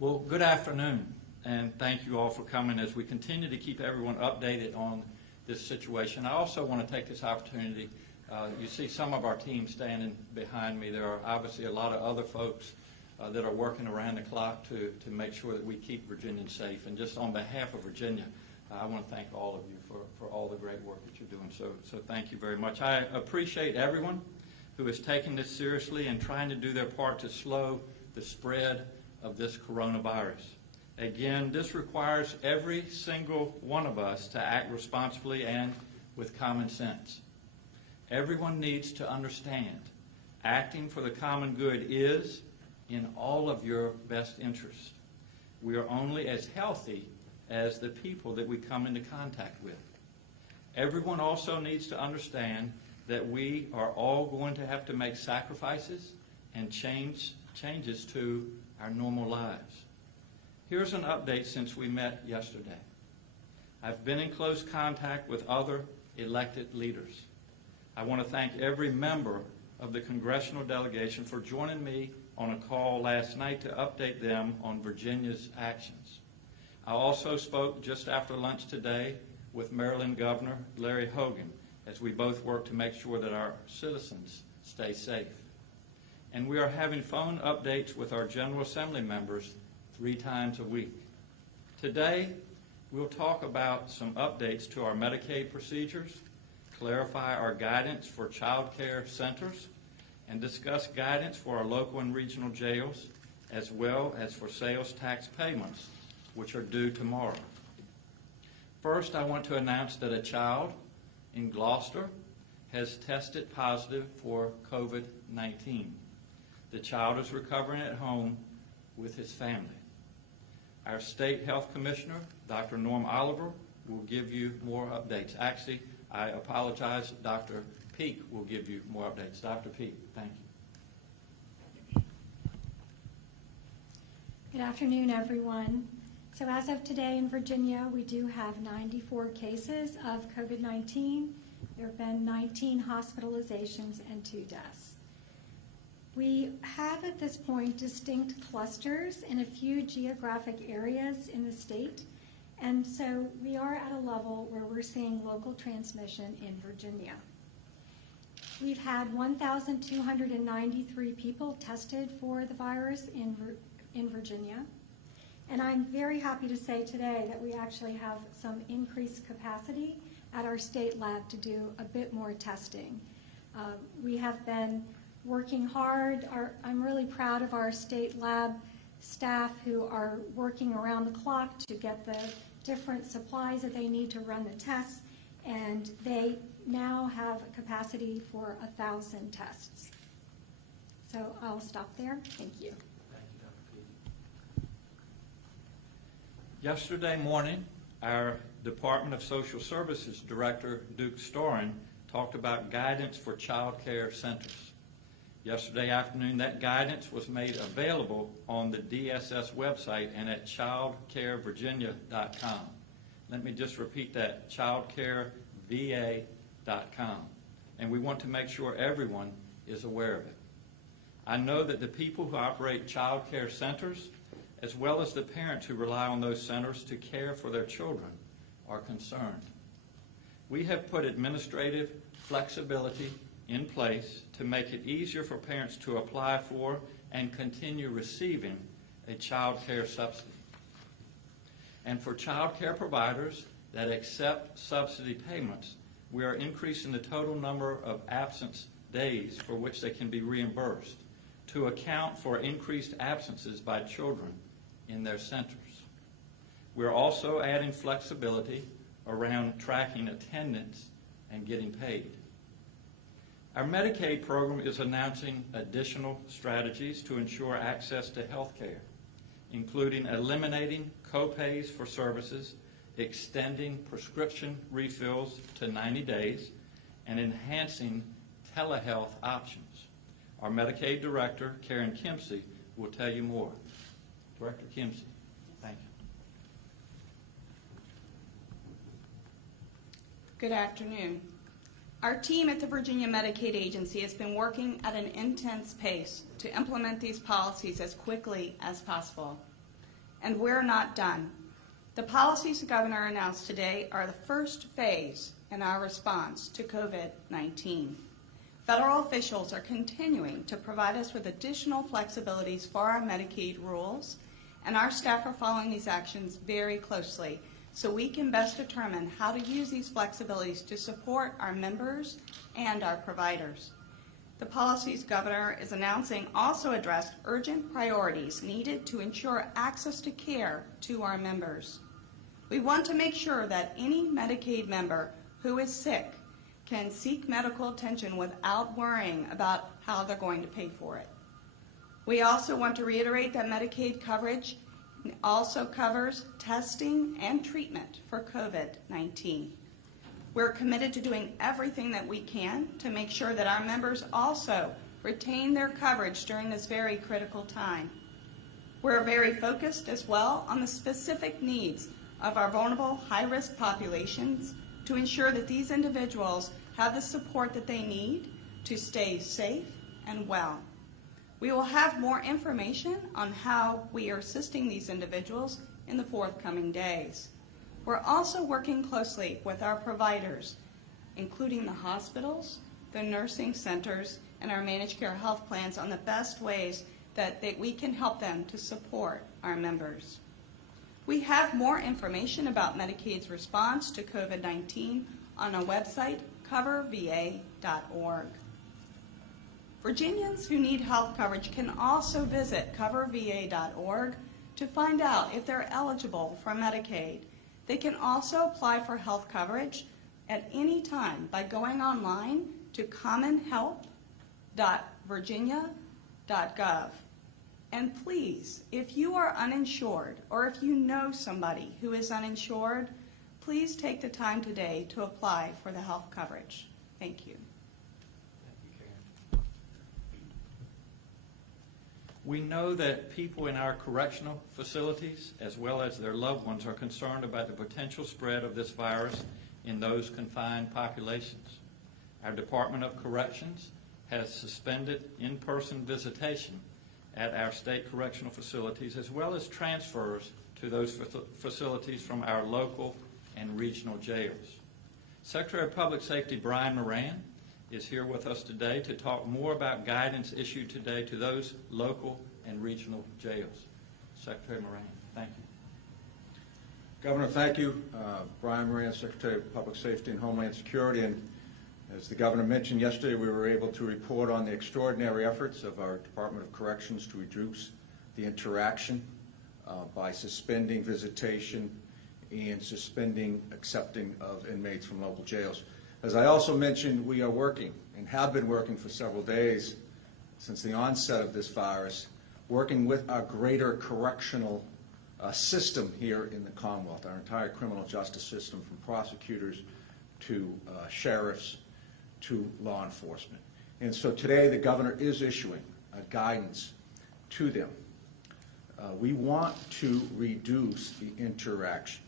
Well, good afternoon, and thank you all for coming as we continue to keep everyone updated on this situation. I also want to take this opportunity. You see some of our team standing behind me. There are obviously a lot of other folks that are working around the clock to make sure that we keep Virginians safe. And just on behalf of Virginia, I want to thank all of you for all the great work that you're doing. So thank you very much. I appreciate everyone who is taking this seriously and trying to do their part to slow the spread of this coronavirus. Again, this requires every single one of us to act responsibly and with common sense. Everyone needs to understand acting for the common good is in all of your best interest. We are only as healthy as the people that we come into contact with. Everyone also needs to understand that we are all going to have to make sacrifices and changes to our normal lives. Here's an update since we met yesterday. I've been in close contact with other elected leaders. I want to thank every member of the congressional delegation for joining me on a call last night to update them on Virginia's actions. I also spoke just after lunch today with Maryland Governor Larry Hogan as we both work to make sure that our citizens stay safe. And we are having phone updates with our General Assembly members 3 times a week. Today, we'll talk about some updates to our Medicaid procedures, clarify our guidance for child care centers, and discuss guidance for our local and regional jails, as well as for sales tax payments, which are due tomorrow. First, I want to announce that a child in Gloucester has tested positive for COVID-19. The child is recovering at home with his family. Our State Health Commissioner, Dr. Norm Oliver, will give you more updates. Actually, I apologize, Dr. Peak will give you more updates. Dr. Peak, thank you. Good afternoon, everyone. So as of today in Virginia, we do have 94 cases of COVID-19. There have been 19 hospitalizations and 2 deaths. We have at this point distinct clusters in a few geographic areas in the state, and so we are at a level where we're seeing local transmission in Virginia. We've had 1,293 people tested for the virus in Virginia, and I'm very happy to say today that we actually have some increased capacity at our state lab to do a bit more testing. We have been working hard. I'm really proud of our state lab staff who are working around the clock to get the different supplies that they need to run the tests, and they now have a capacity for 1,000 tests. So I'll stop there. Thank you. Thank you, Dr. Peak. Yesterday morning, our Department of Social Services Director, Duke Storin, talked about guidance for child care centers. Yesterday afternoon, that guidance was made available on the DSS website and at childcarevirginia.com. Let me just repeat that, childcareVA.com. And we want to make sure everyone is aware of it. I know that the people who operate child care centers, as well as the parents who rely on those centers to care for their children, are concerned. We have put administrative flexibility in place to make it easier for parents to apply for and continue receiving a child care subsidy. And for child care providers that accept subsidy payments, we are increasing the total number of absence days for which they can be reimbursed to account for increased absences by children in their centers. We're also adding flexibility around tracking attendance and getting paid. Our Medicaid program is announcing additional strategies to ensure access to health care, including eliminating co-pays for services, extending prescription refills to 90 days, and enhancing telehealth options. Our Medicaid Director, Karen Kimsey, will tell you more. Director Kimsey, thank you. Good afternoon. Our team at the Virginia Medicaid Agency has been working at an intense pace to implement these policies as quickly as possible. and we're not done. The policies the governor announced today are the first phase in our response to COVID-19. Federal officials are continuing to provide us with additional flexibilities for our Medicaid rules, and our staff are following these actions very closely so we can best determine how to use these flexibilities to support our members and our providers. The policies governor is announcing also address urgent priorities needed to ensure access to care to our members. We want to make sure that any Medicaid member who is sick can seek medical attention without worrying about how they're going to pay for it. We also want to reiterate that Medicaid coverage also covers testing and treatment for COVID-19. We're committed to doing everything that we can to make sure that our members also retain their coverage during this very critical time. We're very focused as well on the specific needs of our vulnerable high-risk populations to ensure that these individuals have the support that they need to stay safe and well. We will have more information on how we are assisting these individuals in the forthcoming days. We're also working closely with our providers, including the hospitals, the nursing centers, and our managed care health plans on the best ways that we can help them to support our members. We have more information about Medicaid's response to COVID-19 on our website, coverva.org. Virginians who need health coverage can also visit coverva.org to find out if they're eligible for Medicaid. They can also apply for health coverage at any time by going online to commonhealth.virginia.gov. And please, if you are uninsured or if you know somebody who is uninsured, please take the time today to apply for the health coverage. Thank you. Thank you, Karen. We know that people in our correctional facilities, as well as their loved ones, are concerned about the potential spread of this virus in those confined populations. Our Department of Corrections has suspended in-person visitation at our state correctional facilities, as well as transfers to those facilities from our local and regional jails. Secretary of Public Safety Brian Moran is here with us today to talk more about guidance issued today to those local and regional jails. Secretary Moran, thank you. Governor, thank you. Brian Moran, Secretary of Public Safety and Homeland Security. And as the Governor mentioned yesterday, we were able to report on the extraordinary efforts of our Department of Corrections to reduce the interaction by suspending visitation and suspending accepting of inmates from local jails. As I also mentioned, we are working and have been working for several days since the onset of this virus, working with our greater correctional system here in the Commonwealth, our entire criminal justice system, from prosecutors to sheriffs to law enforcement. And so today the governor is issuing guidance to them. We want to reduce the interaction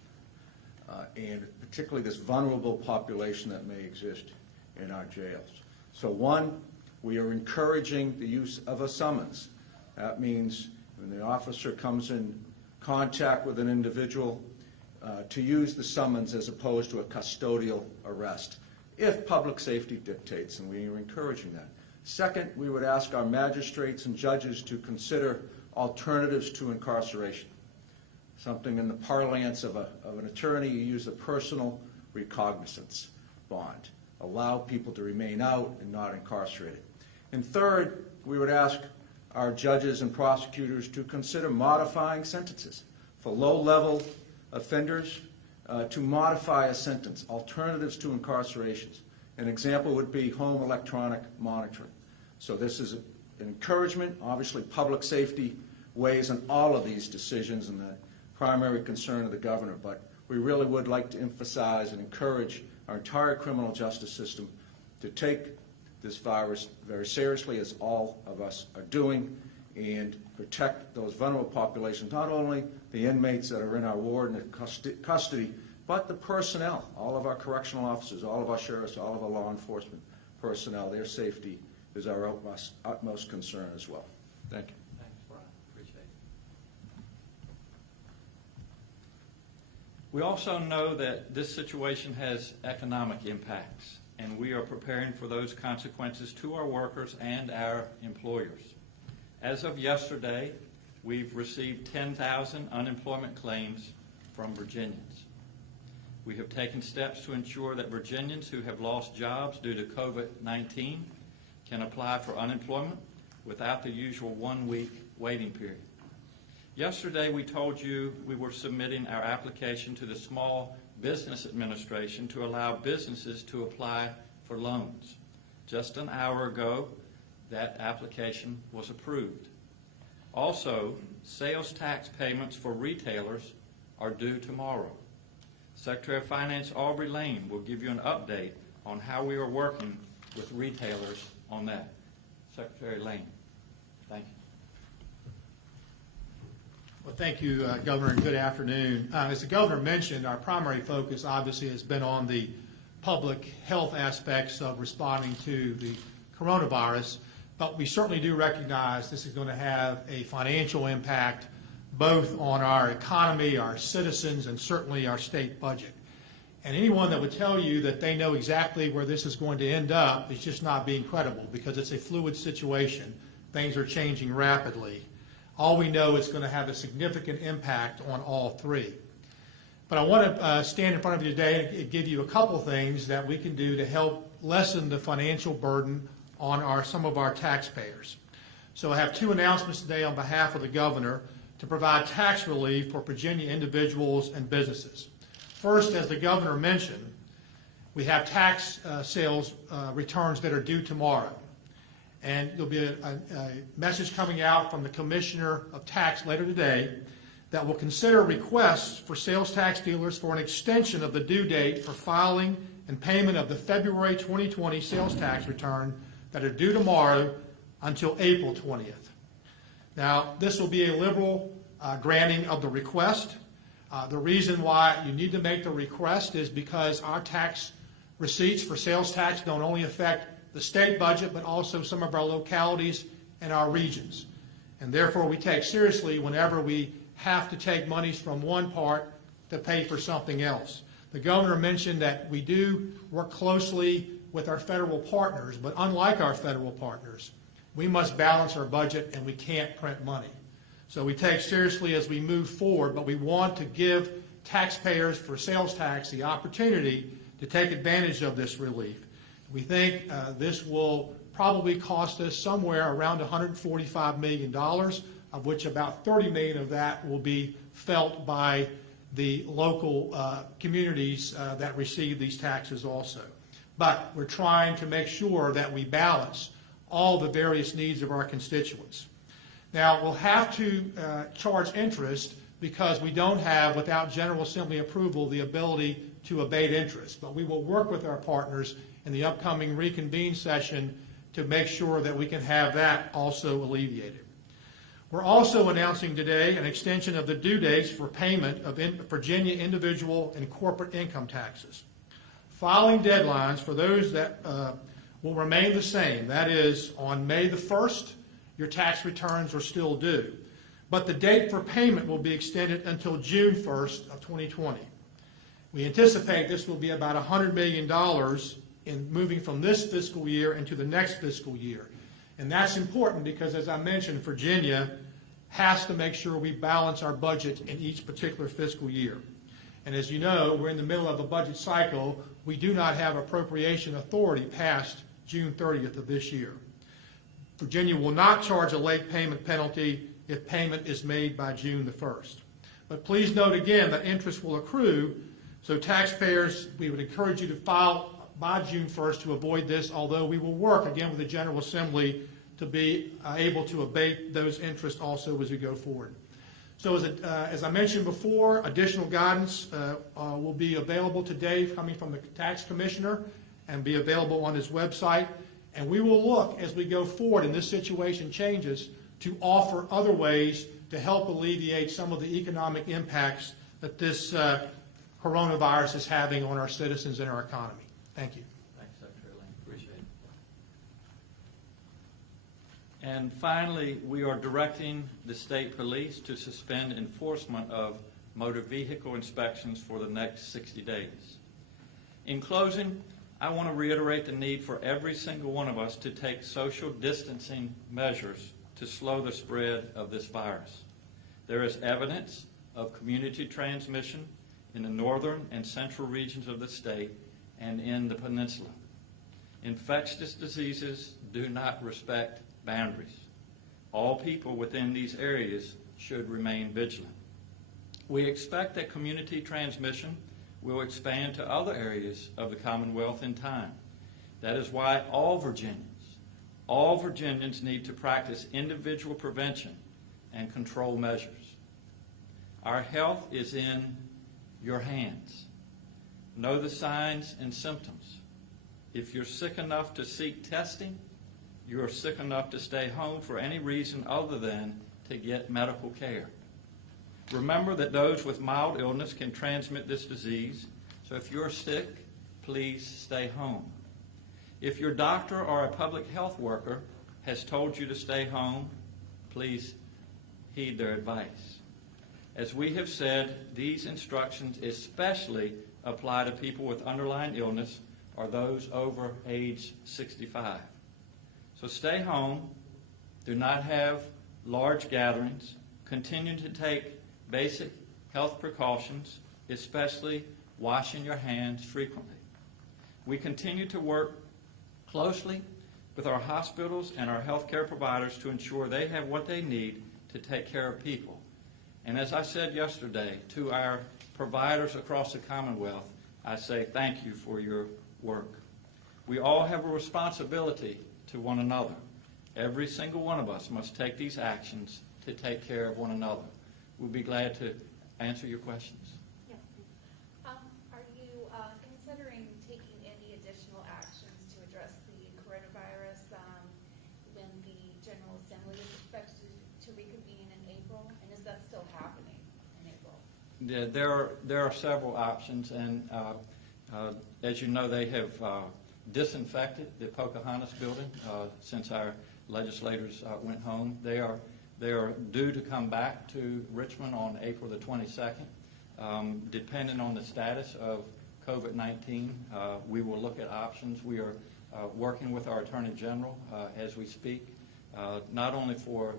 and particularly this vulnerable population that may exist in our jails. So one, we are encouraging the use of a summons. That means when the officer comes in contact with an individual, to use the summons as opposed to a custodial arrest, if public safety dictates, and we are encouraging that. Second, we would ask our magistrates and judges to consider alternatives to incarceration. Something in the parlance of an attorney, you use a personal recognizance bond. Allow people to remain out and not incarcerated. And third, we would ask our judges and prosecutors to consider modifying sentences. For low-level offenders, to modify a sentence, alternatives to incarcerations. An example would be home electronic monitoring. So this is an encouragement. Obviously, public safety weighs in all of these decisions and the primary concern of the governor, but we really would like to emphasize and encourage our entire criminal justice system to take this virus very seriously, as all of us are doing, and protect those vulnerable populations, not only the inmates that are in our ward and custody, but the personnel, all of our correctional officers, all of our sheriffs, all of our law enforcement personnel. Their safety is our utmost concern as well. Thank you. Thanks, Brian. Appreciate We also know that this situation has economic impacts, and we are preparing for those consequences to our workers and our employers. As of yesterday, we've received 10,000 unemployment claims from Virginians. We have taken steps to ensure that Virginians who have lost jobs due to COVID-19 can apply for unemployment without the usual 1-week waiting period. Yesterday, we told you we were submitting our application to the Small Business Administration to allow businesses to apply for loans. Just an hour ago, that application was approved. Also, sales tax payments for retailers are due tomorrow. Secretary of Finance Aubrey Lane will give you an update on how we are working with retailers on that. Secretary Lane, thank you. Well, thank you, Governor, and good afternoon. As the Governor mentioned, our primary focus obviously has been on the public health aspects of responding to the coronavirus, but we certainly do recognize this is going to have a financial impact both on our economy, our citizens, and certainly our state budget. And anyone that would tell you that they know exactly where this is going to end up is just not being credible, because it's a fluid situation. Things are changing rapidly. All we know is going to have a significant impact on all three. But I want to stand in front of you today and give you a couple things that we can do to help lessen the financial burden on some of our taxpayers. So I have two announcements today on behalf of the Governor to provide tax relief for Virginia individuals and businesses. First, as the Governor mentioned, we have tax sales returns that are due tomorrow. And there'll be a message coming out from the Commissioner of Tax later today that will consider requests for sales tax dealers for an extension of the due date for filing and payment of the February 2020 sales tax return that are due tomorrow until April 20th. Now, this will be a liberal granting of the request. The reason why you need to make the request is because our tax receipts for sales tax don't only affect the state budget, but also some of our localities and our regions. And therefore, we take seriously whenever we have to take monies from one part to pay for something else. The Governor mentioned that we do work closely with our federal partners, but unlike our federal partners, we must balance our budget and we can't print money. So we take seriously as we move forward, but we want to give taxpayers for sales tax the opportunity to take advantage of this relief. We think this will probably cost us somewhere around $145 million, of which about $30 million of that will be felt by the local communities that receive these taxes also. But we're trying to make sure that we balance all the various needs of our constituents. Now, we'll have to charge interest because we don't have, without General Assembly approval, the ability to abate interest. But we will work with our partners in the upcoming reconvene session to make sure that we can have that also alleviated. We're also announcing today an extension of the due dates for payment of Virginia individual and corporate income taxes. Filing deadlines for those that will remain the same. That is, on May the 1st, your tax returns are still due. But the date for payment will be extended until June 1st of 2020. We anticipate this will be about $100 million in moving from this fiscal year into the next fiscal year. And that's important because, as I mentioned, Virginia has to make sure we balance our budget in each particular fiscal year. And as you know, we're in the middle of a budget cycle. We do not have appropriation authority past June 30th of this year. Virginia will not charge a late payment penalty if payment is made by June the 1st. But please note again that interest will accrue, so taxpayers, we would encourage you to file by June 1st to avoid this, although we will work again with the General Assembly to be able to abate those interests also as we go forward. So as I mentioned before, additional guidance will be available today coming from the Tax Commissioner and be available on his website. And we will look as we go forward and this situation changes to offer other ways to help alleviate some of the economic impacts that this coronavirus is having on our citizens and our economy. Thank you. Thanks, Secretary Lane. Appreciate it. And finally, we are directing the state police to suspend enforcement of motor vehicle inspections for the next 60 days. In closing, I want to reiterate the need for every single one of us to take social distancing measures to slow the spread of this virus. There is evidence of community transmission in the northern and central regions of the state and in the peninsula. Infectious diseases do not respect boundaries. All people within these areas should remain vigilant. We expect that community transmission will expand to other areas of the Commonwealth in time. That is why all Virginians need to practice individual prevention and control measures. Our health is in your hands. Know the signs and symptoms. If you're sick enough to seek testing, you are sick enough to stay home for any reason other than to get medical care. Remember that those with mild illness can transmit this disease, so if you're sick, please stay home. If your doctor or a public health worker has told you to stay home, please heed their advice. As we have said, these instructions especially apply to people with underlying illness or those over age 65. So stay home, do not have large gatherings, continue to take basic health precautions, especially washing your hands frequently. We continue to work closely with our hospitals and our healthcare providers to ensure they have what they need to take care of people. And as I said yesterday to our providers across the Commonwealth, I say thank you for your work. We all have a responsibility to one another. Every single one of us must take these actions to take care of one another. We'll be glad to answer your questions. Yes. Are you considering taking any additional actions to address the coronavirus when the General Assembly is expected to reconvene in April? And is that still happening in April? Yeah, there are several options, and as you know, they have disinfected the Pocahontas building since our legislators went home. They are due to come back to Richmond on April the 22nd. Depending on the status of COVID-19, we will look at options. We are working with our Attorney General as we speak, not only for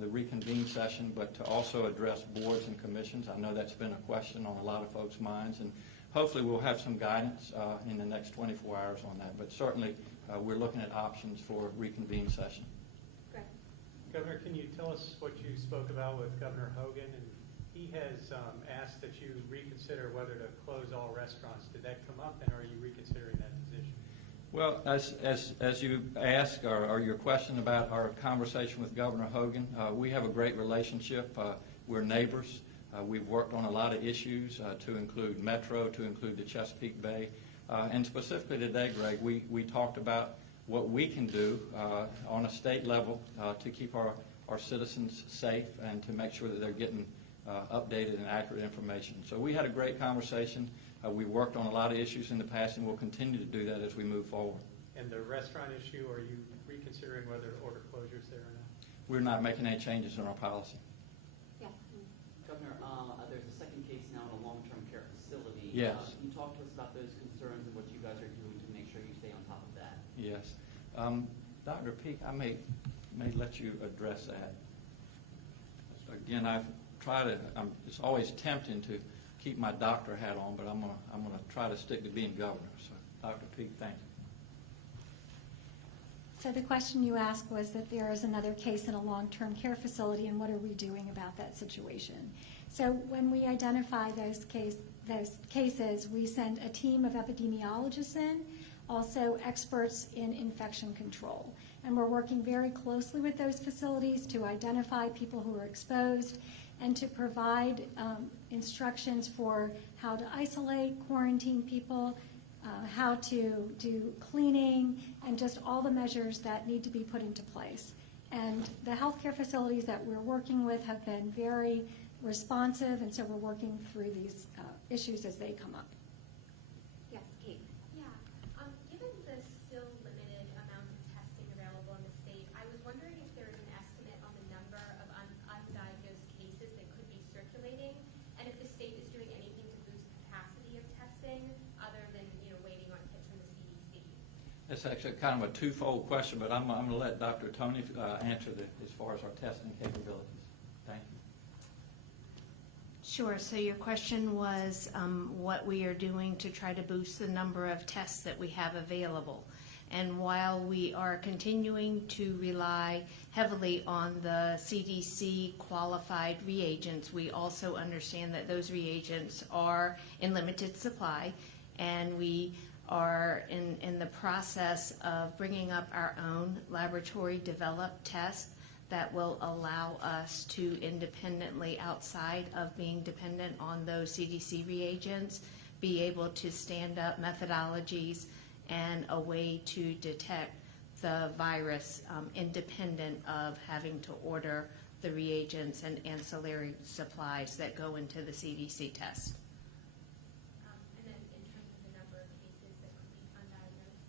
the reconvene session, but to also address boards and commissions. I know that's been a question on a lot of folks' minds, and hopefully we'll have some guidance in the next 24 hours on that. But certainly we're looking at options for reconvene session. Great. Governor, can you tell us what you spoke about with Governor Hogan? And he has asked that you reconsider whether to close all restaurants. Did that come up, and are you reconsidering that position? Well, as you ask, or your question about our conversation with Governor Hogan, we have a great relationship. We're neighbors. We've worked on a lot of issues to include Metro, to include the Chesapeake Bay. And specifically today, Greg, we talked about what we can do on a state level to keep our citizens safe and to make sure that they're getting updated and accurate information. So we had a great conversation. We worked on a lot of issues in the past, and we'll continue to do that as we move forward. And the restaurant issue, are you reconsidering whether to order closures there or not? We're not making any changes in our policy. Yes. Governor, there's a second case now in a long-term care facility. Yes. Can you talk to us about those concerns and what you guys are doing to make sure you stay on top of that? Yes. Dr. Peake, I may let you address that. Again, it's always tempting to keep my doctor hat on, but I'm gonna try to stick to being governor. So, Dr. Peake, thank you. So the question you asked was that there is another case in a long-term care facility, and what are we doing about that situation? So when we identify those cases, we send a team of epidemiologists in, also experts in infection control. And we're working very closely with those facilities to identify people who are exposed and to provide instructions for how to isolate, quarantine people, how to do cleaning, and just all the measures that need to be put into place. And the healthcare facilities that we're working with have been very responsive, and so we're working through these issues as they come up. Yes, Kate. Yeah, given the still limited amount of testing available in the state, I was wondering if there is an estimate on the number of undiagnosed cases that could be circulating, and if the state That's actually kind of a twofold question, but I'm going to let Dr. Tony answer as far as our testing capabilities. Thank you. Sure. So your question was what we are doing to try to boost the number of tests that we have available. And while we are continuing to rely heavily on the CDC qualified reagents, we also understand that those reagents are in limited supply, and we are in the process of bringing up our own laboratory developed test that will allow us to independently, outside of being dependent on those CDC reagents, be able to stand up methodologies and a way to detect the virus independent of having to order the reagents and ancillary supplies that go into the CDC test. And then in terms of the number of cases that could be undiagnosed?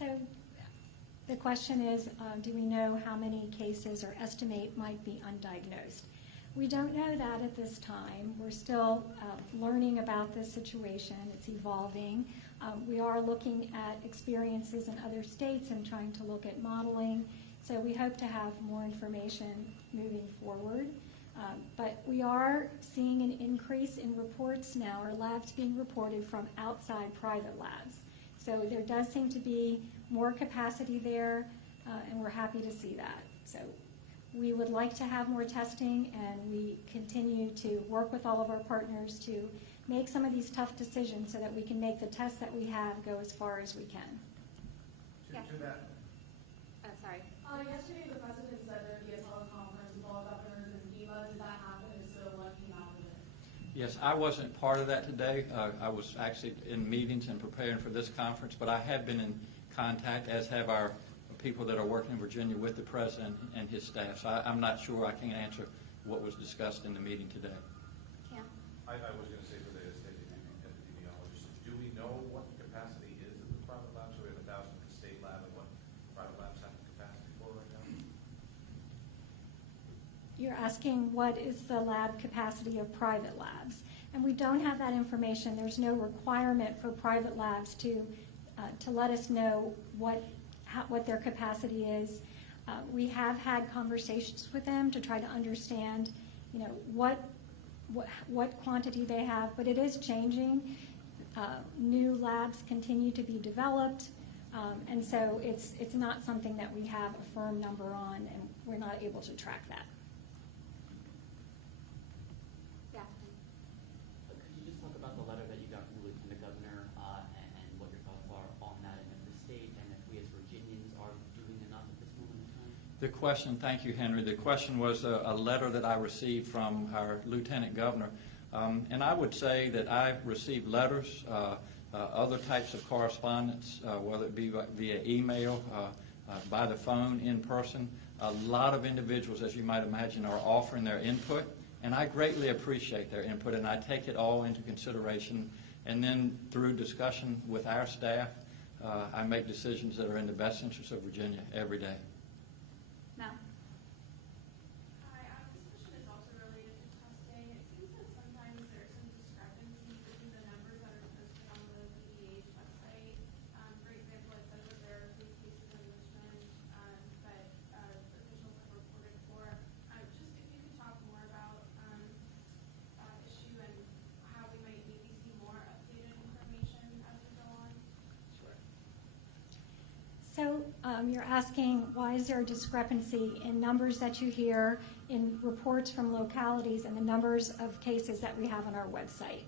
So the question is, do we know how many cases or estimate might be undiagnosed? We don't know that at this time. We're still learning about this situation. It's evolving. We are looking at experiences in other states and trying to look at modeling. So we hope to have more information moving forward. But we are seeing an increase in reports now, or labs being reported from outside private labs. So there does seem to be more capacity there, and we're happy to see that. So we would like to have more testing, and we continue to work with all of our partners to make some of these tough decisions so that we can make the tests that we have go as far as we can. Yeah. To that. Sorry. Yesterday, the president said there'd be a teleconference with all governors and FEMA. Did that happen? And so what came out of it? Yes, I wasn't part of that today. I was actually in meetings and preparing for this conference, but I have been in contact, as have our people that are working in Virginia with the president and his staff. So I'm not sure I can answer what was discussed in the meeting today. Cam? I was going to say for the state epidemiologists, do we know what the capacity is of the private labs? So we have 1,000 at the state lab, and what private labs have capacity for right now? You're asking what is the lab capacity of private labs. And we don't have that information. There's no requirement for private labs to let us know what their capacity is. We have had conversations with them to try to understand, what quantity they have, but it is changing. New labs continue to be developed, and so it's not something that we have a firm number on, and we're not able to track that. Yeah. Could you just talk about the letter that you got from the Lieutenant Governor and what your thoughts are on that, and if the state and if we as Virginians are doing enough at this moment in time? The question, thank you, Henry. The question was a letter that I received from our Lieutenant Governor. And I would say that I received letters, other types of correspondence, whether it be via email, by the phone, in person. A lot of individuals, as you might imagine, are offering their input, and I greatly appreciate their input, and I take it all into consideration. And then through discussion with our staff, I make decisions that are in the best interest of Virginia every day. Mel? Hi, this question is also related to testing. It seems that sometimes there's some discrepancy between the numbers that are posted on the VDH website. For example, it says that there are 3 cases in Richmond, but officials have reported 4. Just if you could talk more about that issue and how we might maybe see more updated information as we go on. So you're asking, why is there a discrepancy in numbers that you hear in reports from localities and the numbers of cases that we have on our website?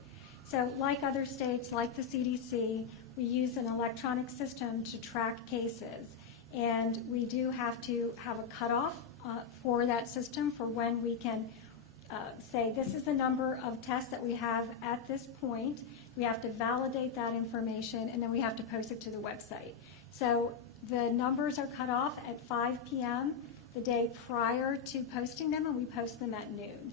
So like other states, like the CDC, we use an electronic system to track cases. And we do have to have a cutoff for that system for when we can say this is the number of tests that we have at this point. We have to validate that information, and then we have to post it to the website. So the numbers are cut off at 5 p.m. the day prior to posting them, and we post them at noon.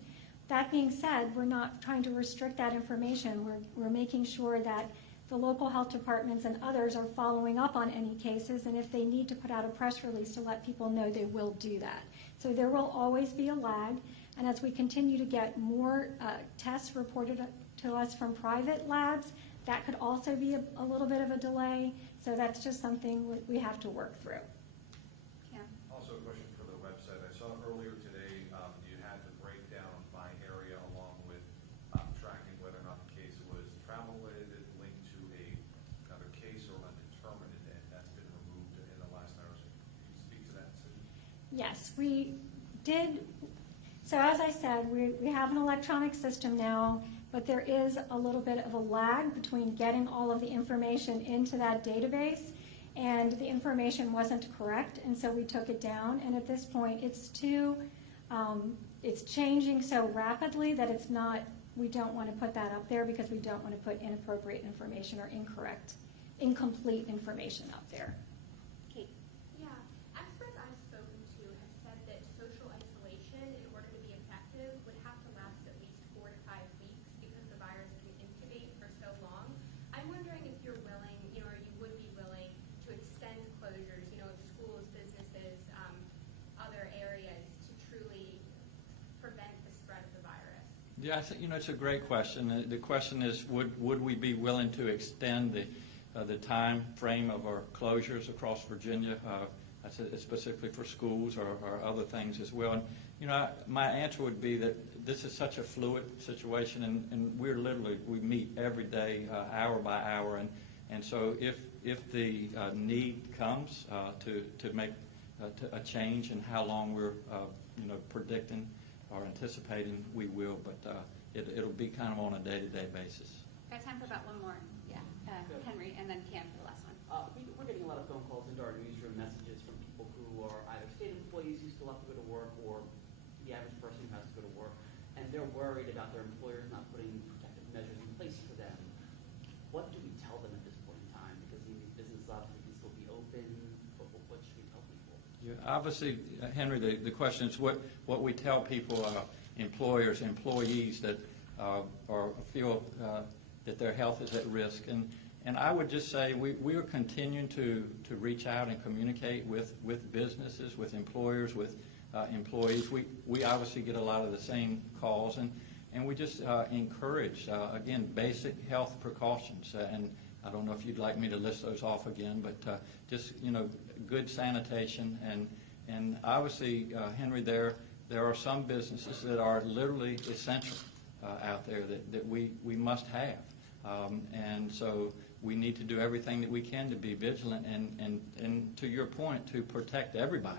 That being said, we're not trying to restrict that information. We're making sure that the local health departments and others are following up on any cases, and if they need to put out a press release to let people know, they will do that. So there will always be a lag. And as we continue to get more tests reported to us from private labs, that could also be a little bit of a delay. So that's just something we have to work through. Yeah. Also a question for the website. I saw earlier today, you had the breakdown by area along with tracking whether or not the case was travel-related, linked to another case or undetermined, and that's been removed in the last hour. So can you speak to that, Susan? Yes, we did. So as I said, we have an electronic system now, but there is a little bit of a lag between getting all of the information into that database, and the information wasn't correct, and so we took it down. And at this point, it's changing so rapidly that it's not. We don't want to put that up there because we don't want to put inappropriate information or incomplete information up there. Kate. Yeah, experts I've spoken to have said that social isolation, in order to be effective, would have to last at least 4 to 5 weeks because the virus can incubate for so long. I'm wondering if you're willing, or you would be willing to extend closures, of schools, businesses, other areas to truly prevent the spread of the virus. Yeah, I think, it's a great question. The question is, would we be willing to extend the time frame of our closures across Virginia, specifically for schools or other things as well? And, my answer would be that this is such a fluid situation, and we meet every day, hour by hour, and so if the need comes to make a change in how long we're predicting or anticipating, we will, but it'll be kind of on a day-to-day basis. Got time for about one more. Yeah, Henry, and then Cam for the last one. We're getting a lot of phone calls into our newsroom, messages from people who are either state employees who still have to go to work or the average person who has to go to work, and they're worried about their employers not putting protective measures in place for them. What do we tell them at this point in time? Because these businesses obviously can still be open, but what should we tell people? Yeah, obviously, Henry, the question is what we tell people, employers, employees that feel that their health is at risk. And I would just say we are continuing to reach out and communicate with businesses, with employers, with employees. We obviously get a lot of the same calls, and we just encourage, again, basic health precautions. And I don't know if you'd like me to list those off again, but just, good sanitation. And obviously, Henry, there are some businesses that are literally essential out there that we must have. And so we need to do everything that we can to be vigilant and to your point, to protect everybody.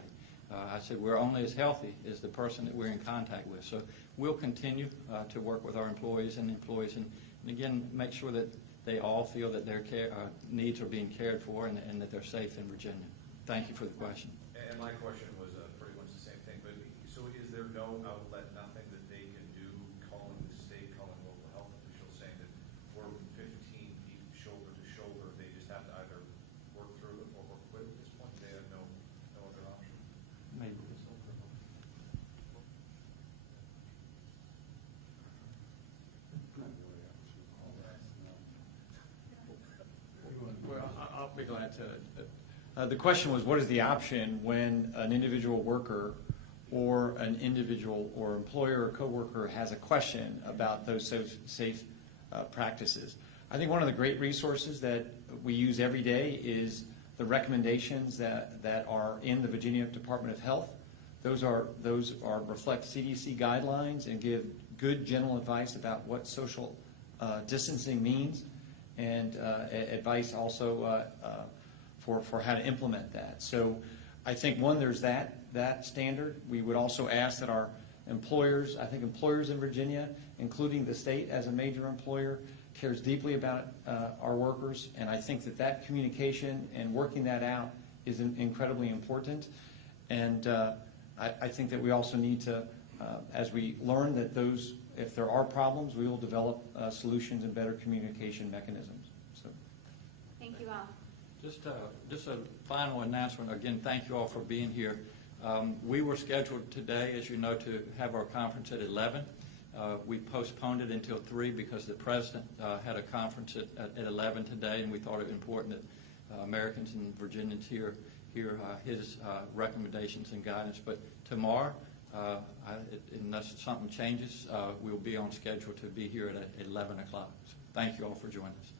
I said we're only as healthy as the person that we're in contact with. So we'll continue to work with our employees and again, make sure that they all feel that their needs are being cared for and that they're safe in Virginia. Thank you for the question. And my question was pretty much the same thing, but so is there no outlet, nothing that they can do, calling the state, calling local health officials, saying that we're 15 feet shoulder to shoulder, they just have to either work through it or quit at this point? They have no other option? Maybe. Well, I'll be glad to. The question was, what is the option when an individual worker or an individual or employer or coworker has a question about those safe practices? I think one of the great resources that we use every day is the recommendations that are in the Virginia Department of Health. Those reflect CDC guidelines and give good general advice about what social distancing means, and advice also for how to implement that. So I think, one, there's that standard. We would also ask that our employers, I think employers in Virginia, including the state as a major employer, cares deeply about our workers, and I think that communication and working that out is incredibly important. And I think that we also need to, as we learn that if there are problems, we will develop solutions and better communication mechanisms. So, Thank you all. Just a final announcement. Again, thank you all for being here. We were scheduled today, as you know, to have our conference at 11. We postponed it until 3 because the president had a conference at 11 today, and we thought it important that Americans and Virginians hear his recommendations and guidance. But tomorrow, Unless something changes, we'll be on schedule to be here at 11 o'clock. So thank you all for joining us.